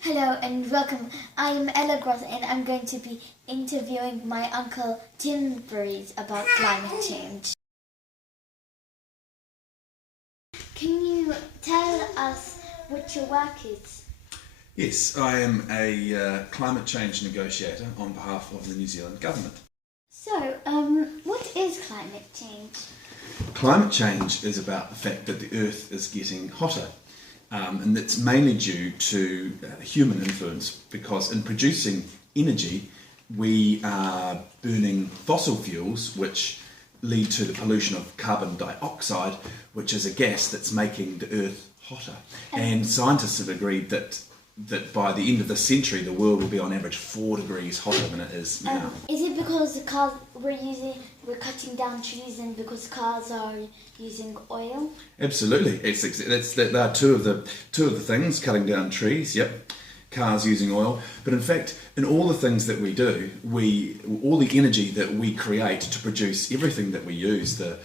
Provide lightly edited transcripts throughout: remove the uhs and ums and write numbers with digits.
Hello and welcome. I'm Ella Gross and I'm going to be interviewing my uncle Tim Breese about climate change. Can you tell us what your work is? Yes, I am a climate change negotiator on behalf of the New Zealand government. So, what is climate change? Climate change is about the fact that the Earth is getting hotter, and that's mainly due to human influence, because in producing energy we are burning fossil fuels which lead to the pollution of carbon dioxide, which is a gas that's making the Earth hotter. And scientists have agreed that by the end of the century the world will be on average 4 degrees hotter than it is now. Is it because the cars we're cutting down trees and because cars are using oil? Absolutely, there are two of the things: cutting down trees, yep, cars using oil. But in fact, in all the things that we do, all the energy that we create to produce everything that we use, the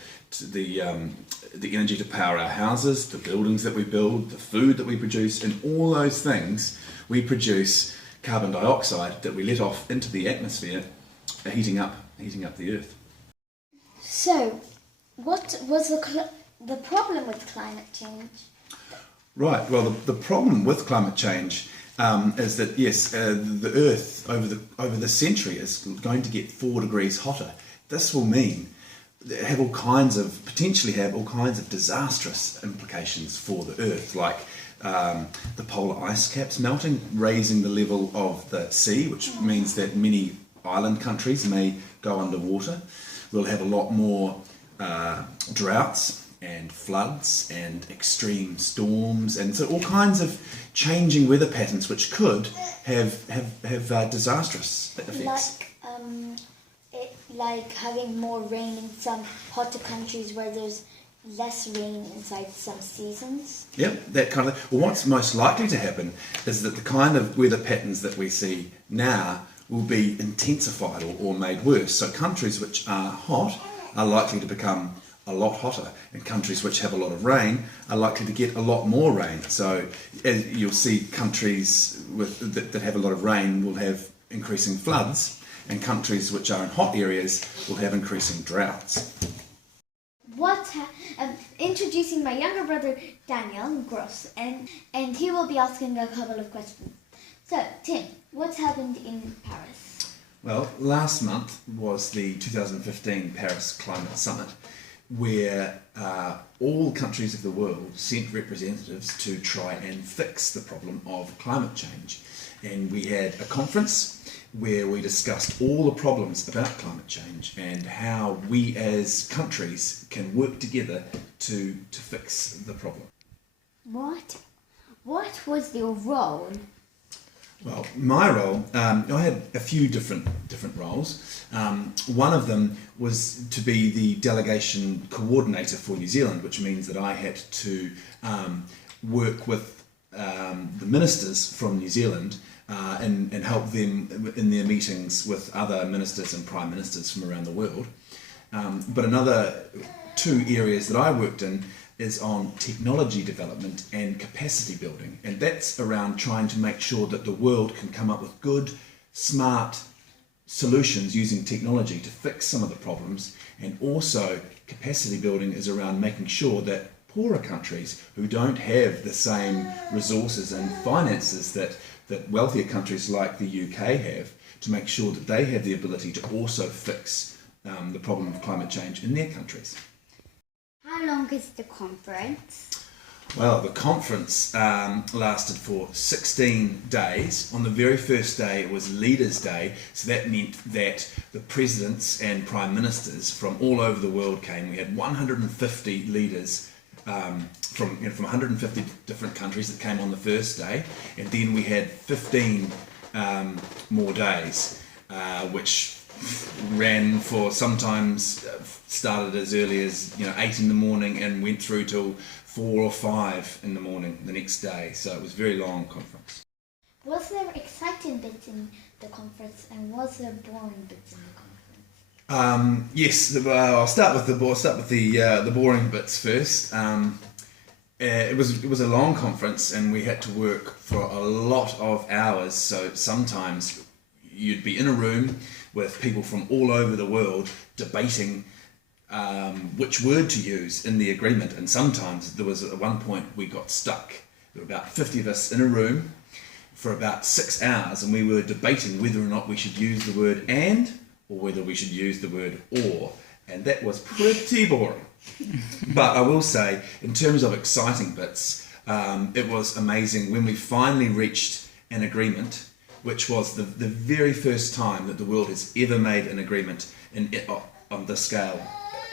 energy to power our houses, the buildings that we build, the food that we produce, and all those things, we produce carbon dioxide that we let off into the atmosphere, heating up the Earth. So, what was the problem with climate change? Right. Well, the problem with climate change is that yes, the Earth over the century is going to get 4 degrees hotter. This will mean potentially have all kinds of disastrous implications for the Earth, like the polar ice caps melting, raising the level of the sea, which means that many island countries may go underwater. We'll have a lot more droughts and floods and extreme storms, and so all kinds of changing weather patterns which could have disastrous effects. Like having more rain in some hotter countries where there's less rain inside some seasons? Yep, that kind of thing. Well, what's most likely to happen is that the kind of weather patterns that we see now will be intensified or made worse. So countries which are hot are likely to become a lot hotter, and countries which have a lot of rain are likely to get a lot more rain. So you'll see countries that have a lot of rain will have increasing floods, and countries which are in hot areas will have increasing droughts. Introducing my younger brother Daniel Gross, and he will be asking a couple of questions. So, Tim, what's happened in Paris? Well, last month was the 2015 Paris Climate Summit, where all countries of the world sent representatives to try and fix the problem of climate change. And we had a conference where we discussed all the problems about climate change and how we as countries can work together to fix the problem. What was your role? Well, my role, I had a few different roles. One of them was to be the delegation coordinator for New Zealand, which means that I had to work with the ministers from New Zealand and help them in their meetings with other ministers and prime ministers from around the world. But another 2 areas that I worked in is on technology development and capacity building, and that's around trying to make sure that the world can come up with good, smart solutions using technology to fix some of the problems. And also capacity building is around making sure that poorer countries who don't have the same resources and finances that wealthier countries like the UK have, to make sure that they have the ability to also fix the problem of climate change in their countries. How long is the conference? Well, the conference lasted for 16 days. On the very first day it was Leaders' Day, so that meant that the presidents and prime ministers from all over the world came. We had 150 leaders from 150 different countries that came on the first day, and then we had 15 more days, which ran for sometimes started as early as 8 in the morning and went through till 4 or 5 in the morning the next day. So it was a very long conference. Was there exciting bits in the conference and was there boring bits in the conference? Yes, I'll start with the boring bits first. it was a long conference, and we had to work for a lot of hours. So sometimes you'd be in a room with people from all over the world debating which word to use in the agreement. And sometimes there was, at one point, we got stuck. There were about 50 of us in a room for about 6 hours, and we were debating whether or not we should use the word "and" or whether we should use the word "or." And that was pretty boring. But I will say, in terms of exciting bits, it was amazing when we finally reached an agreement, which was the very first time that the world has ever made an agreement on this scale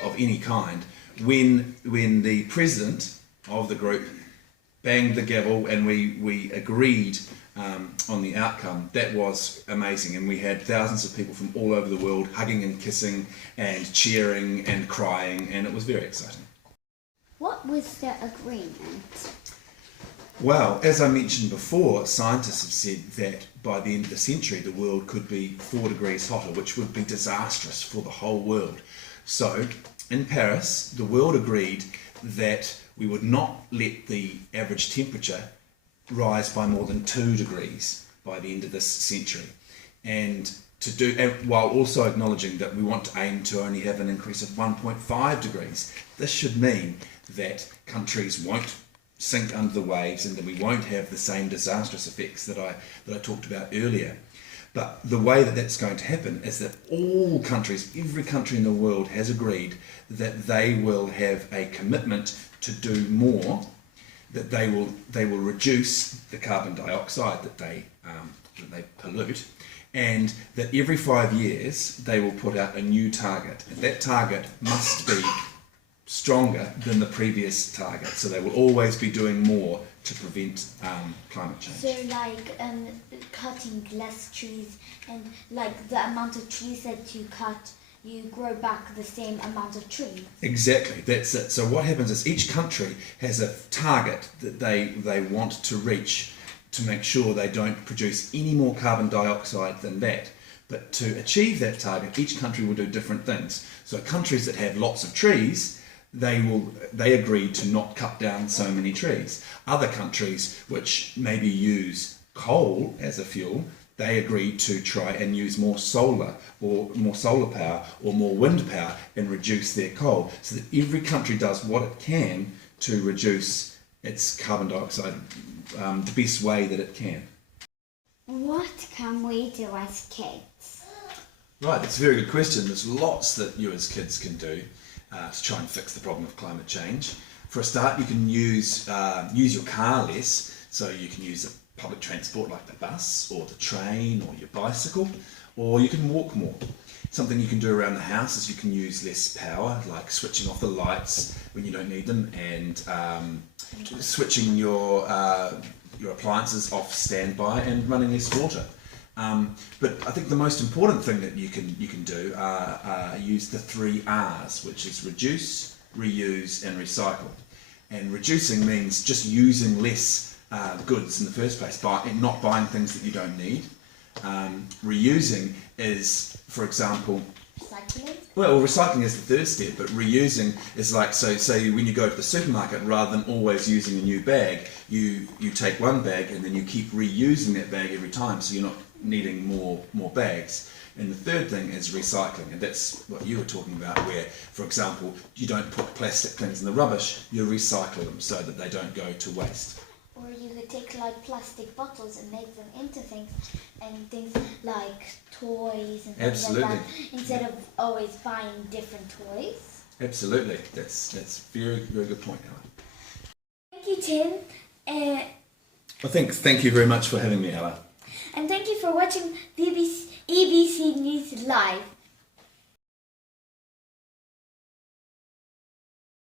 of any kind, when the president of the group banged the gavel and we agreed on the outcome. That was amazing, and we had thousands of people from all over the world hugging and kissing and cheering and crying, and it was very exciting. What was the agreement? Well, as I mentioned before, scientists have said that by the end of the century the world could be 4 degrees hotter, which would be disastrous for the whole world. So in Paris, the world agreed that we would not let the average temperature rise by more than 2 degrees by the end of this century, and while also acknowledging that we want to aim to only have an increase of 1.5 degrees. This should mean that countries won't sink under the waves and that we won't have the same disastrous effects that I talked about earlier. But the way that that's going to happen is that all countries, every country in the world has agreed that they will have a commitment to do more, that they will reduce the carbon dioxide that they pollute, and that every 5 years they will put out a new target. And that target must be stronger than the previous target, so they will always be doing more to prevent climate change. So like cutting less trees, and like the amount of trees that you cut, you grow back the same amount of trees. Exactly, that's it. So what happens is each country has a target that they want to reach to make sure they don't produce any more carbon dioxide than that. But to achieve that target, each country will do different things. So countries that have lots of trees, they agree to not cut down so many trees. Other countries which maybe use coal as a fuel, they agree to try and use more solar power or more wind power and reduce their coal, so that every country does what it can to reduce its carbon dioxide the best way that it can. What can we do as kids? Right, that's a very good question. There's lots that you as kids can do to try and fix the problem of climate change. For a start, you can use your car less, so you can use public transport like the bus or the train or your bicycle, or you can walk more. Something you can do around the house is you can use less power, like switching off the lights when you don't need them, and switching your appliances off standby, and running less water. But I think the most important thing that you can do are use the 3 R's, which is reduce, reuse and recycle. And reducing means just using less goods in the first place, not buying things that you don't need. Reusing is, for example, Recycling? Well, recycling is the third step, but reusing is like, so say when you go to the supermarket, rather than always using a new bag, you take one bag and then you keep reusing that bag every time, so you're not needing more bags. And the third thing is recycling, and that's what you were talking about, where, for example, you don't put plastic things in the rubbish, you recycle them so that they don't go to waste. Or you could take like plastic bottles and make them into things, and things like toys and things like that, instead of always buying different toys. Absolutely, that's a very, very good point, Ella. Thank you, Tim. Thank you very much for having me, Ella. And thank you for watching EBC News Live.